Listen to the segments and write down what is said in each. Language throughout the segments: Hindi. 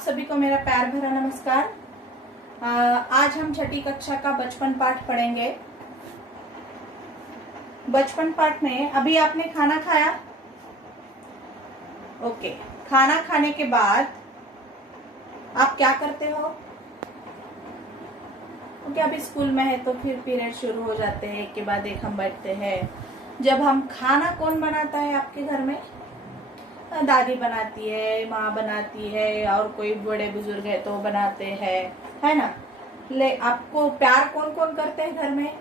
सभी को मेरा प्यार भरा नमस्कार। आज हम छठी कक्षा का बचपन पाठ पढ़ेंगे। बचपन पाठ में अभी आपने खाना खाया? ओके, खाना खाने के बाद आप क्या करते हो? ओके, अभी स्कूल में है तो फिर पीरियड शुरू हो जाते हैं, एक के बाद एक हम बैठते हैं। जब हम खाना कौन बनाता है आपके घर में? दादी बनाती है, माँ बनाती है, और कोई बड़े बुजुर्ग है तो बनाते हैं, है ना। आपको प्यार कौन कौन करते हैं घर में?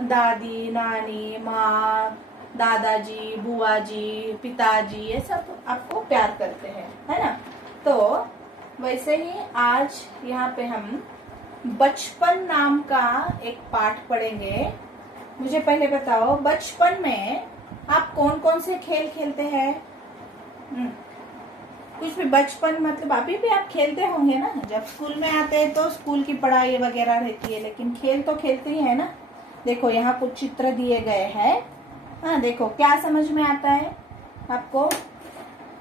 दादी, नानी, माँ, दादाजी, बुआ जी, पिताजी, ये सब आपको प्यार करते हैं, है ना। तो वैसे ही आज यहाँ पे हम बचपन नाम का एक पाठ पढ़ेंगे। मुझे पहले बताओ, बचपन में आप कौन कौन से खेल खेलते हैं? कुछ भी बचपन मतलब अभी भी आप खेलते होंगे ना। जब स्कूल में आते हैं तो स्कूल की पढ़ाई वगैरह रहती है, लेकिन खेल तो खेलते ही है ना। देखो यहाँ कुछ चित्र दिए गए हैं। हाँ, देखो क्या समझ में आता है आपको?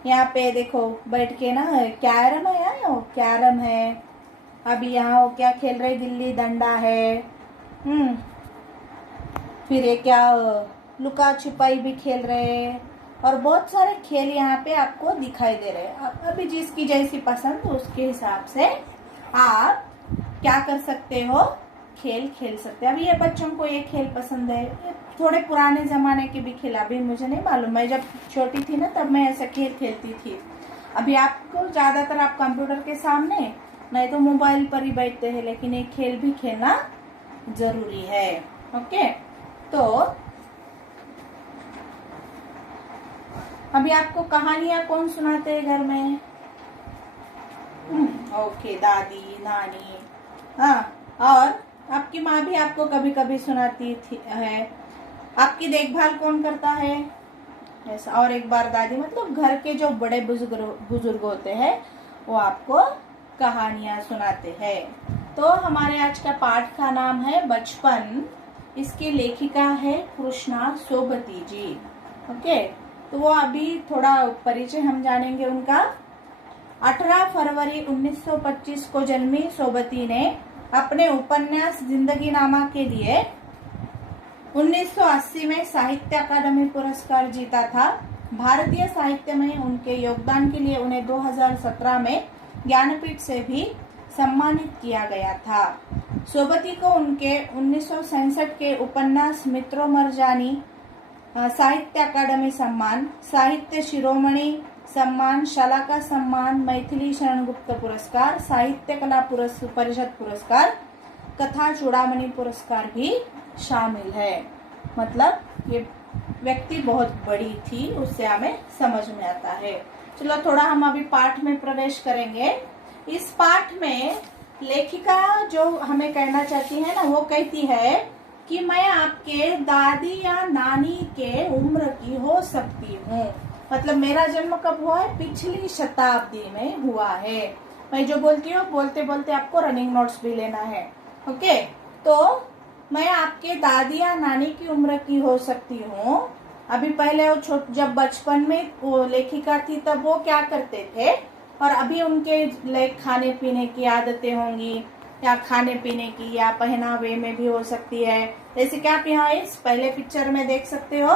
यहाँ पे देखो बैठ के ना कैरम है, कैरम है। अभी यहाँ क्या खेल रहे? गिल्ली डंडा है। फिर ये क्या लुका छिपाई भी खेल रहे हैं, और बहुत सारे खेल यहाँ पे आपको दिखाई दे रहे हैं। अभी जिसकी जैसी पसंद उसके हिसाब से आप क्या कर सकते हो? खेल खेल सकते हैं। अभी ये बच्चों को ये खेल पसंद है, ये थोड़े पुराने जमाने के भी खेल, अभी मुझे नहीं मालूम। मैं जब छोटी थी ना तब मैं ऐसा खेल खेलती थी। अभी आपको ज्यादातर आप कंप्यूटर के सामने नहीं तो मोबाइल पर ही बैठते हैं, लेकिन ये खेल भी खेलना जरूरी है। ओके, तो अभी आपको कहानियां कौन सुनाते हैं घर में? ओके, दादी, नानी। हाँ, और आपकी माँ भी आपको कभी कभी सुनाती थी है। आपकी देखभाल कौन करता है? ऐसा। और एक बार दादी, मतलब घर के जो बड़े बुजुर्ग होते हैं वो आपको कहानियां सुनाते हैं। तो हमारे आज का पाठ का नाम है बचपन। इसकी लेखिका है कृष्णा सोबती जी। ओके, तो वो अभी थोड़ा परिचय हम जानेंगे उनका। 18 फरवरी 1925 को जन्मी सोबती ने अपने उपन्यास जिंदगी नामा के लिए 1980 में साहित्य अकादमी पुरस्कार जीता था। भारतीय साहित्य में उनके योगदान के लिए उन्हें 2017 में ज्ञानपीठ से भी सम्मानित किया गया था। सोबती को उनके 1967 के उपन्यास मित्रों मरजानी साहित्य अकादमी सम्मान, साहित्य शिरोमणि सम्मान, शलाका सम्मान, मैथिली शरण गुप्त पुरस्कार, साहित्य कला परिषद पुरस्कार, कथा चूड़ामणि पुरस्कार भी शामिल है। मतलब ये व्यक्ति बहुत बड़ी थी, उससे हमें समझ में आता है। चलो थोड़ा हम अभी पाठ में प्रवेश करेंगे। इस पाठ में लेखिका जो हमें कहना चाहती है ना, वो कहती है कि मैं आपके दादी या नानी के उम्र की हो सकती हूँ। मतलब मेरा जन्म कब हुआ है? पिछली शताब्दी में हुआ है। मैं जो बोलती हूँ बोलते बोलते आपको रनिंग नोट्स भी लेना है। ओके, तो मैं आपके दादी या नानी की उम्र की हो सकती हूँ। अभी पहले वो जब बचपन में वो लेखिका थी तब वो क्या करते थे, और अभी उनके लाइक खाने पीने की आदतें होंगी, या खाने पीने की, या पहनावे में भी हो सकती है। जैसे कि आप यहाँ इस पहले पिक्चर में देख सकते हो।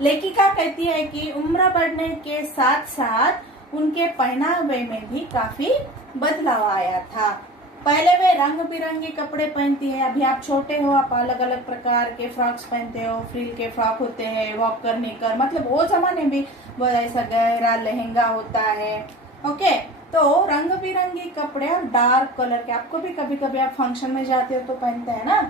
लेखिका कहती है कि उम्र बढ़ने के साथ साथ उनके पहनावे में भी काफी बदलाव आया था। पहले वे रंग बिरंगे कपड़े पहनती है। अभी आप छोटे हो, आप अलग अलग प्रकार के फ्रॉक्स पहनते हो। फ्रिल के फ्रॉक होते हैं, वॉकर निकर, मतलब वो जमाने भी वो ऐसा गहरा लहंगा होता है। ओके, तो रंग बिरंगी कपड़े और डार्क कलर के, आपको भी कभी कभी आप फंक्शन में जाते हो तो पहनते हैं ना।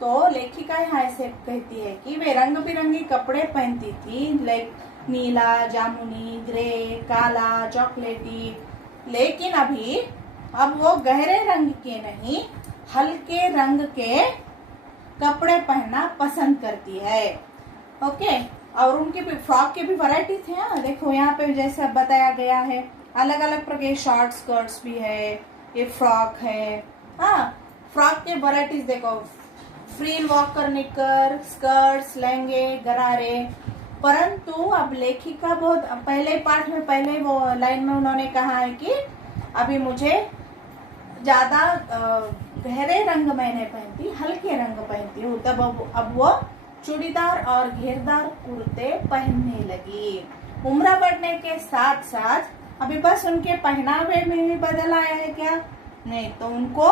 तो लेखिका यहाँ ऐसे कहती है कि वे रंग बिरंगी कपड़े पहनती थी, लाइक नीला, जामुनी, ग्रे, काला, चॉकलेटी। लेकिन अब वो गहरे रंग के नहीं, हल्के रंग के कपड़े पहनना पसंद करती है। ओके, और उनके भी फ्रॉक के भी वैरायटी थे। हाँ, देखो यहाँ पे जैसा बताया गया है, अलग अलग प्रकार के शॉर्ट स्कर्ट्स भी है, ये फ्रॉक है। हाँ, फ्रॉक के वैरायटीज देखो, फ्रिल, वॉकर निकर, स्कर्ट्स, लहंगे, गरारे, परंतु अब लेखिका बहुत पहले पाठ में पहले वो लाइन में उन्होंने कहा है कि अभी मुझे ज्यादा गहरे रंग मैं नहीं पहनती, हल्के रंग पहनती हूँ। तब अब वो चूड़ीदार और घेरदार कुर्ते पहनने लगी। उम्र बढ़ने के साथ साथ अभी बस उनके पहनावे में भी बदल आया है क्या? नहीं, तो उनको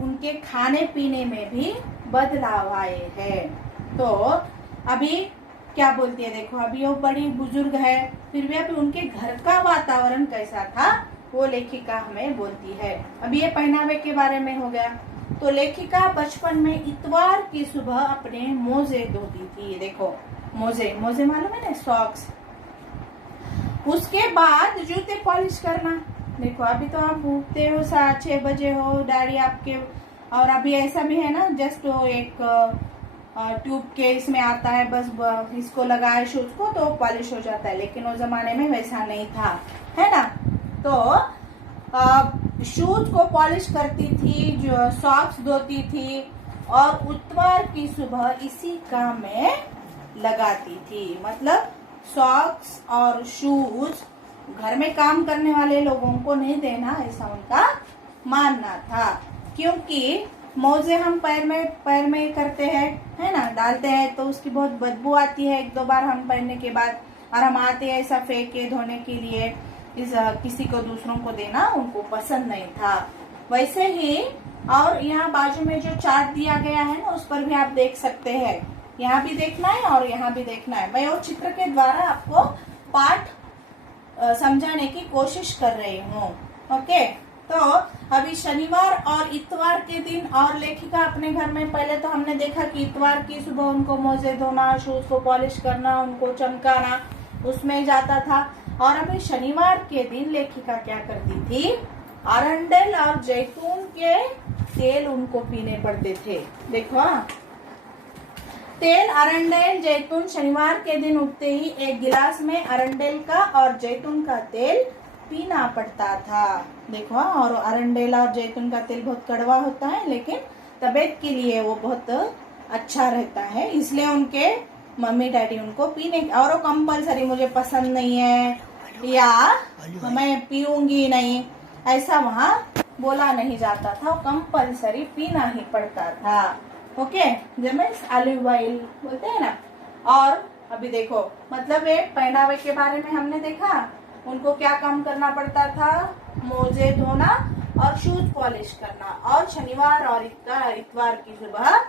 उनके खाने पीने में भी बदलाव आए हैं। तो अभी क्या बोलती है देखो, अभी वो बड़ी बुजुर्ग है, फिर भी अभी उनके घर का वातावरण कैसा था वो लेखिका हमें बोलती है। अभी ये पहनावे के बारे में हो गया। तो लेखिका बचपन में इतवार की सुबह अपने मोजे धोती थी। देखो मोजे मालूम है ना, सॉक्स। उसके बाद जूते पॉलिश करना। देखो अभी तो आप उठते हो 6 बजे हो, डैडी आपके, और अभी ऐसा भी है ना, जस्ट एक ट्यूब के इसमें आता है, बस इसको लगाए शूज को तो पॉलिश हो जाता है। लेकिन वो जमाने में वैसा नहीं था, है ना। तो शूज को पॉलिश करती थी, जो सॉक्स धोती थी, और इतवार की सुबह इसी काम में लगाती थी। मतलब सॉक्स और शूज घर में काम करने वाले लोगों को नहीं देना, ऐसा उनका मानना था। क्योंकि मोजे हम पैर में करते हैं, है ना, डालते हैं, तो उसकी बहुत बदबू आती है 1-2 बार हम पहनने के बाद, और हम आते हैं ऐसा फेंक के धोने के लिए, किसी को दूसरों को देना उनको पसंद नहीं था। वैसे ही, और यहाँ बाजू में जो चार्ट दिया गया है ना, उस पर भी आप देख सकते हैं। यहाँ भी देखना है और यहाँ भी देखना है। मैं वो चित्र के द्वारा आपको पाठ समझाने की कोशिश कर रही हूँ। ओके, तो अभी शनिवार और इतवार के दिन, और लेखिका अपने घर में, पहले तो हमने देखा कि इतवार की सुबह उनको मोजे धोना, शूज को पॉलिश करना, उनको चमकाना, उसमें जाता था। और अभी शनिवार के दिन लेखिका क्या करती थी, अरंडेल और जैतून के तेल उनको पीने पड़ते थे। देखो तेल, अरंडेल, जैतून, शनिवार के दिन उठते ही एक गिलास में अरंडेल का और जैतून का तेल पीना पड़ता था। देखो, और अरंडेल और जैतून का तेल बहुत कड़वा होता है, लेकिन तबीयत के लिए वो बहुत अच्छा रहता है, इसलिए उनके मम्मी डैडी उनको पीने, और वो कंपलसरी मुझे पसंद नहीं है या मैं पीऊंगी नहीं, ऐसा वहाँ बोला नहीं जाता था, कंपलसरी पीना ही पड़ता था। ओके, जैसे ऑलिव ऑयल बोलते हैं ना। और अभी देखो, मतलब ये पहनावे के बारे में हमने देखा, उनको क्या काम करना पड़ता था, मोजे धोना और शूज पॉलिश करना। और शनिवार और इतवार की सुबह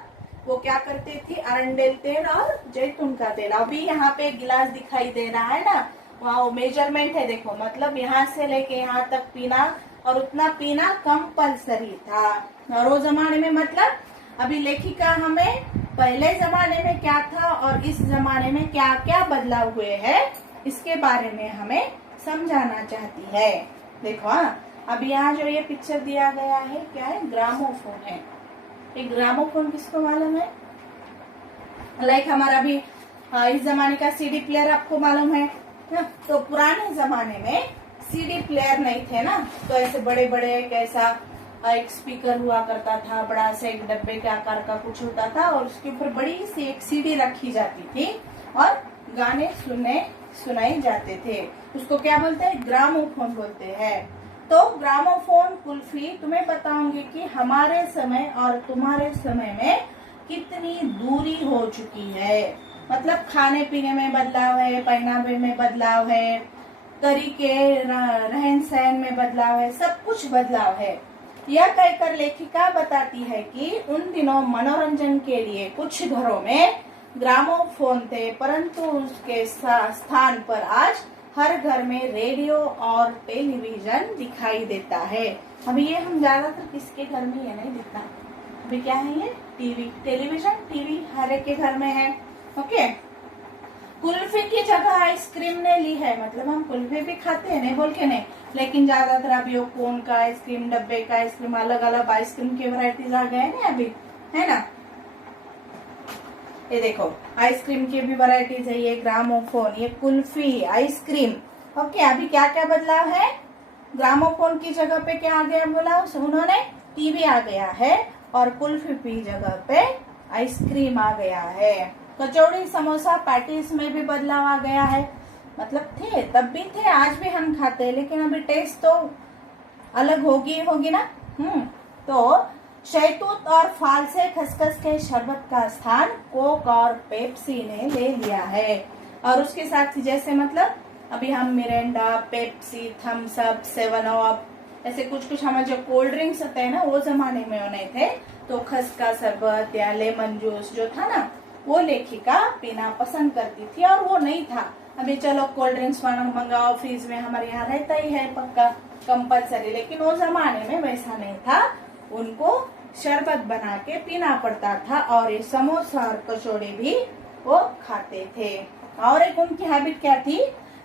वो क्या करते थे, अरंडेल तेल और जैतून का तेल। अभी यहाँ पे गिलास दिखाई दे रहा है ना, वहाँ वो मेजरमेंट है, देखो, मतलब यहाँ से लेके यहाँ तक पीना, और उतना पीना कंपलसरी था। और वो जमाने में, मतलब अभी लेखिका हमें पहले जमाने में क्या था और इस जमाने में क्या क्या बदलाव हुए हैं, इसके बारे में हमें समझाना चाहती है। देखो अब यहाँ जो ये पिक्चर दिया गया है, क्या है, ग्रामोफोन है। एक ग्रामोफोन किसको मालूम है? लाइक हमारा भी इस जमाने का सीडी प्लेयर आपको मालूम है ना। तो पुराने जमाने में सीडी प्लेयर नहीं थे ना, तो ऐसे बड़े बड़े कैसा एक स्पीकर हुआ करता था, बड़ा से एक डब्बे के आकार का कुछ होता था, और उसके ऊपर बड़ी सी एक सीडी रखी जाती थी और गाने सुनाए जाते थे। उसको क्या बोलते हैं? ग्रामोफोन बोलते हैं। तो ग्रामोफोन कुल्फी तुम्हें बताऊंगी कि हमारे समय और तुम्हारे समय में कितनी दूरी हो चुकी है। मतलब खाने पीने में बदलाव है, पहनावे में बदलाव है, तरीके रहन सहन में बदलाव है, सब कुछ बदलाव है। यह कहकर लेखिका बताती है कि उन दिनों मनोरंजन के लिए कुछ घरों में ग्रामोफोन थे, परंतु उसके स्थान पर आज हर घर में रेडियो और टेलीविजन दिखाई देता है। अभी ये हम ज्यादातर किसके घर में ये नहीं दिखता। अभी क्या है ये? टीवी, टेलीविजन, टीवी हर एक के घर में है। ओके, कुल्फी की जगह आइसक्रीम ने ली है। मतलब हम कुल्फी भी खाते हैं, नहीं बोल के नहीं, लेकिन ज्यादातर अभी वो कोन का आइसक्रीम, डब्बे का आइसक्रीम, अलग अलग आइसक्रीम के वैरायटीज आ गए हैं अभी, है ना। ये देखो आइसक्रीम की भी वैरायटीज है, ये ग्रामोफोन, ये कुल्फी, आइसक्रीम। ओके, अभी क्या क्या बदलाव है? ग्रामोफोन की जगह पे क्या आ गया बोला उन्होंने? टीवी आ गया है, और कुल्फी की जगह पे आइसक्रीम आ गया है। कचौड़ी, समोसा, पैटीज में भी बदलाव आ गया है। मतलब थे, तब भी थे, आज भी हम खाते हैं, लेकिन अभी टेस्ट तो अलग होगी ना। तो शहतूत और फालसे खसखस के शरबत का स्थान कोक और पेप्सी ने ले लिया है। और उसके साथ जैसे मतलब अभी हम Mirinda, Pepsi, Thums Up, 7 Up, ऐसे कुछ हमारे जो कोल्ड ड्रिंक्स होते हैं ना, वो जमाने में होने थे। तो खस का शरबत या लेमन जूस जो था ना, वो लेखिका पीना पसंद करती थी, और वो नहीं था। अभी चलो कोल्ड ड्रिंक्स मंगाओ, फ्रिज में हमारे यहाँ रहता ही है पक्का, कंपलसरी, लेकिन वो जमाने में वैसा नहीं था। उनको शरबत बना के पीना पड़ता था, और ये समोसा और कचौड़ी भी वो खाते थे। और एक उनकी हैबिट क्या थी,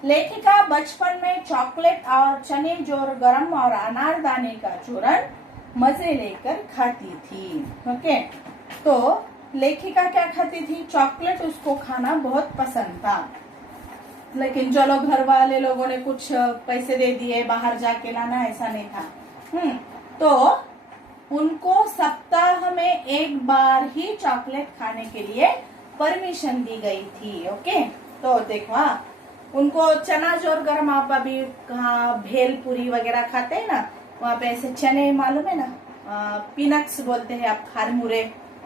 लेखिका बचपन में चॉकलेट और चने जोर गरम और अनारदाने का चूरन मजे लेकर खाती थी। ओके, तो लेखिका क्या खाती थी, चॉकलेट उसको खाना बहुत पसंद था। लेकिन चलो घर वाले लोगों ने कुछ पैसे दे दिए, बाहर जाके लाना, ऐसा नहीं था। तो उनको सप्ताह में एक बार ही चॉकलेट खाने के लिए परमिशन दी गई थी। ओके, तो देखो उनको चना जोर गरम, आप अभी कहाँ भेलपुरी वगैरह खाते हैं ना, वहाँ पे ऐसे चने मालूम है ना, पीनट्स बोलते हैं आप, खारमुरे,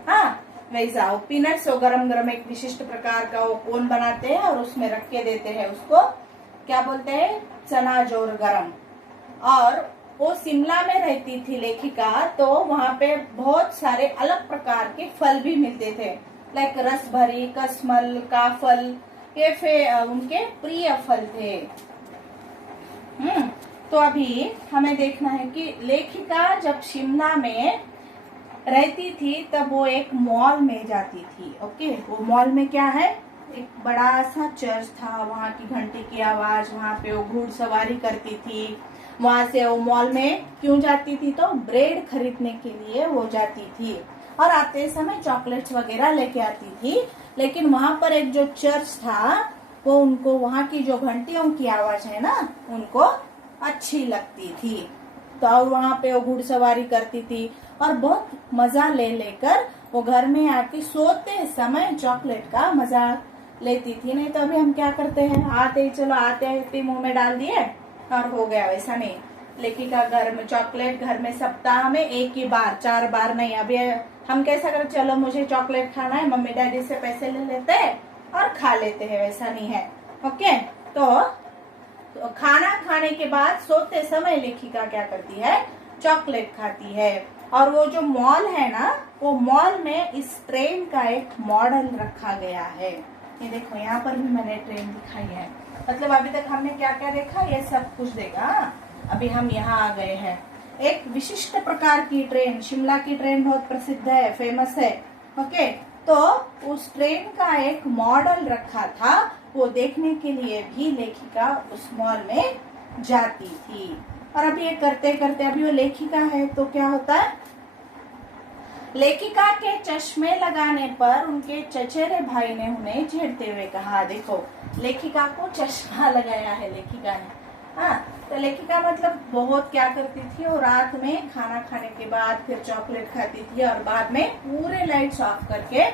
हाँ वैसा वो पीनट्स, वो गरम गरम एक विशिष्ट प्रकार का वो कोन बनाते हैं और उसमें रख के देते हैं, उसको क्या बोलते हैं, चना जोर गरम। और वो शिमला में रहती थी लेखिका, तो वहाँ पे बहुत सारे अलग प्रकार के फल भी मिलते थे, लाइक रसभरी, कसमल, काफल, ये उनके प्रिय फल थे। तो अभी हमें देखना है कि लेखिका जब शिमला में रहती थी तब वो एक मॉल में जाती थी। ओके, वो मॉल में क्या है, एक बड़ा सा चर्च था, वहाँ की घंटी की आवाज, वहाँ पे वो घुड़सवारी करती थी। वहां से वो मॉल में क्यों जाती थी, तो ब्रेड खरीदने के लिए वो जाती थी, और आते समय चॉकलेट्स वगैरह लेके आती थी। लेकिन वहां पर एक जो चर्च था, वो उनको वहां की जो घंटियों की आवाज है ना, उनको अच्छी लगती थी। तो और वहां पे वो घुड़सवारी करती थी, और बहुत मजा ले लेकर वो घर में आके सोते समय चॉकलेट का मजा लेती थी। नहीं तो अभी हम क्या करते हैं, आते मुंह में डाल दिए और हो गया, वैसा नहीं। लेखिका घर में चॉकलेट, घर में सप्ताह में एक ही बार, 4 बार नहीं। अभी हम कैसा करते, चलो मुझे चॉकलेट खाना है, मम्मी डैडी से पैसे ले लेते हैं और खा लेते हैं, वैसा नहीं है। ओके, तो खाना खाने के बाद सोते समय लेखिका क्या करती है, चॉकलेट खाती है। और वो जो मॉल है ना, वो मॉल में इस ट्रेन का एक मॉडल रखा गया है। ये देखो, यहाँ पर भी मैंने ट्रेन दिखाई है। मतलब अभी तक हमने क्या क्या देखा, ये सब कुछ देखा। अभी हम यहाँ आ गए हैं। एक विशिष्ट प्रकार की ट्रेन, शिमला की ट्रेन बहुत प्रसिद्ध है, फेमस है। ओके, तो उस ट्रेन का एक मॉडल रखा था, वो देखने के लिए भी लेखिका उस मॉल में जाती थी। और अभी ये करते करते, अभी वो लेखिका है तो क्या होता है, लेखिका के चश्मे लगाने पर उनके चचेरे भाई ने उन्हें छेड़ते हुए कहा, देखो लेखिका को चश्मा लगाया है लेखिका ने। हाँ, तो लेखिका मतलब बहुत क्या करती थी, वो रात में खाना खाने के बाद फिर चॉकलेट खाती थी, और बाद में पूरे लाइट्स ऑफ करके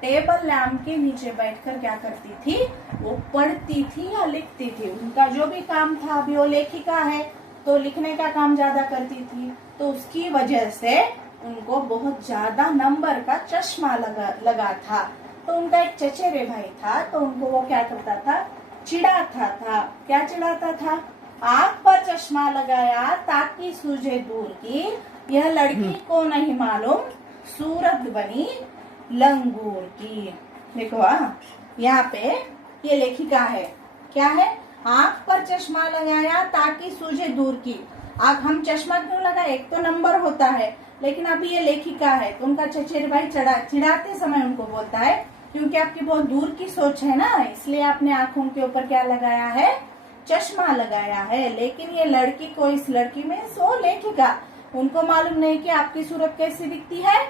टेबल लैम्प के नीचे बैठकर क्या करती थी, वो पढ़ती थी या लिखती थी। उनका जो भी काम था, अभी वो लेखिका है तो लिखने का काम ज्यादा करती थी, तो उसकी वजह से उनको बहुत ज्यादा नंबर का चश्मा लगा था। तो उनका एक चचेरे भाई था, तो उनको वो क्या करता था, चिढ़ाता था। क्या चिढ़ाता था, आँख पर चश्मा लगाया ताकि सूझे दूर की, यह लड़की को नहीं मालूम सूरत बनी लंगूर की। देखो यहाँ पे ये लेखिका है, क्या है, आँख पर चश्मा लगाया ताकि सूझे दूर की। आँख, हम चश्मा क्यों लगाए, एक तो नंबर होता है, लेकिन अभी ये लेखिका है तो उनका चचेरे भाई चिढ़ाते समय उनको बोलता है, क्योंकि आपकी बहुत दूर की सोच है ना, इसलिए आपने आंखों के ऊपर क्या लगाया है, चश्मा लगाया है। लेकिन ये लड़की को, इस लड़की में सो लेखिका, उनको मालूम नहीं कि आपकी सूरत कैसी दिखती है,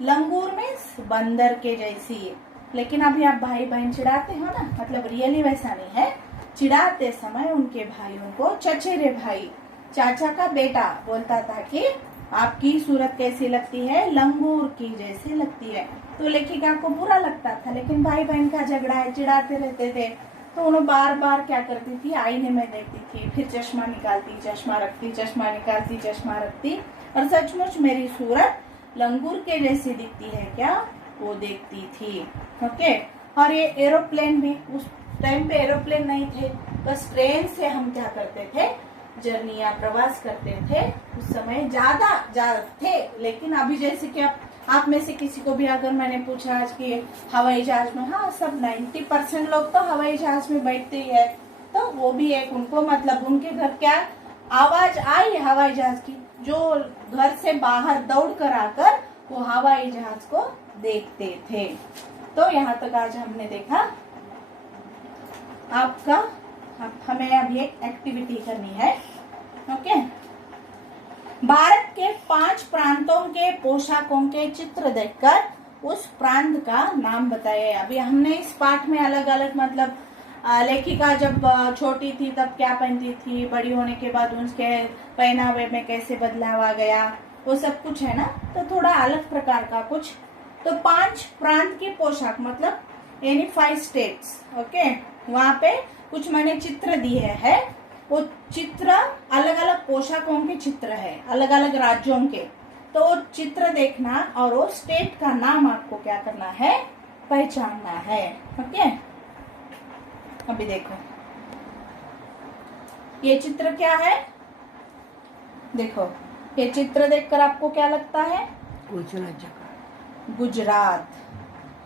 लंगूर में बंदर के जैसी। लेकिन अभी आप भाई बहन चिढ़ाते हो ना, मतलब रियली वैसा नहीं है। चिढ़ाते समय उनके भाई उनको, चचेरे भाई, चाचा का बेटा बोलता था कि आपकी सूरत कैसी लगती है? लंगूर की जैसी लगती है। तो लेखिका को बुरा लगता था, लेकिन भाई बहन का झगड़ा है, चिढ़ाते रहते थे, तो उन्हें बार बार क्या करती थी, आईने में देखती थी, फिर चश्मा निकालती, चश्मा रखती, चश्मा निकालती, चश्मा रखती, और सचमुच मेरी सूरत लंगूर के जैसी दिखती है क्या, वो देखती थी। ओके। और ये एरोप्लेन भी, उस टाइम पे एरोप्लेन नहीं थे, बस ट्रेन से हम क्या करते थे, जर्नी या प्रवास करते थे। उस समय ज्यादा थे, लेकिन अभी जैसे कि आप में से किसी को भी अगर मैंने पूछा आज कि हवाई जहाज में, हाँ सब 90% लोग तो हवाई जहाज में बैठते ही है, तो वो भी एक उनको मतलब उनके घर क्या आवाज आई हवाई जहाज की, जो घर से बाहर दौड़ कर आकर वो हवाई जहाज को देखते थे। तो यहाँ तक आज हमने देखा। हमें अब एक एक्टिविटी करनी है। ओके। भारत के 5 प्रांतों के पोशाकों के चित्र देखकर उस प्रांत का नाम बताइए। अभी हमने इस पाठ में अलग अलग मतलब लेखिका जब छोटी थी तब क्या पहनती थी, बड़ी होने के बाद उसके पहनावे में कैसे बदलाव आ गया, वो सब कुछ है ना, तो थोड़ा अलग प्रकार का कुछ। तो 5 प्रांत की पोशाक मतलब यानी 5 स्टेट्स। ओके। वहां पे कुछ मैंने चित्र दिए हैं, वो चित्र अलग अलग पोशाकों के चित्र है, अलग अलग राज्यों के। तो वो चित्र देखना और वो स्टेट का नाम आपको क्या करना है, पहचानना है। ओके। अभी देखो ये चित्र क्या है, देखो ये चित्र देखकर आपको क्या लगता है, गुजरात।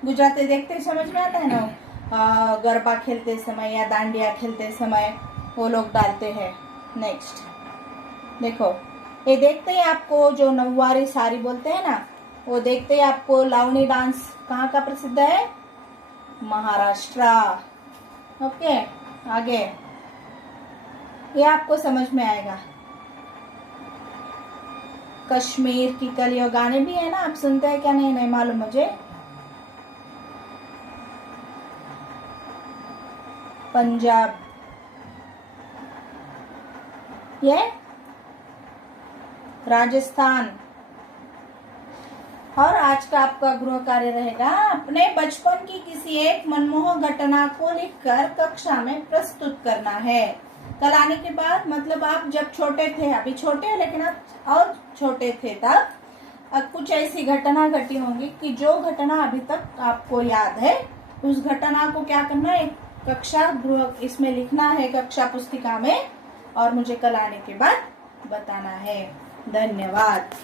गुजराती देखते समझ में आता है ना, गरबा खेलते समय या डांडिया खेलते समय वो लोग डालते हैं। नेक्स्ट देखो, ये देखते ही आपको जो नौवारी साड़ी बोलते हैं ना, वो देखते ही आपको लावनी डांस कहाँ का प्रसिद्ध है, महाराष्ट्र। ओके। आगे ये आपको समझ में आएगा, कश्मीर की कलियों गाने भी है ना, आप सुनते हैं क्या, नहीं मालूम मुझे। पंजाब, ये राजस्थान। और आज का आपका गृह कार्य रहेगा, अपने बचपन की किसी एक मनमोहक घटना को लिखकर कक्षा में प्रस्तुत करना है। कल आने के बाद मतलब आप जब छोटे थे, अभी छोटे हैं लेकिन आप और छोटे थे तब कुछ ऐसी घटना घटी होंगी कि जो घटना अभी तक आपको याद है, उस घटना को क्या करना है, कक्षा गृह इसमें लिखना है, कक्षा पुस्तिका में, और मुझे कल आने के बाद बताना है। धन्यवाद।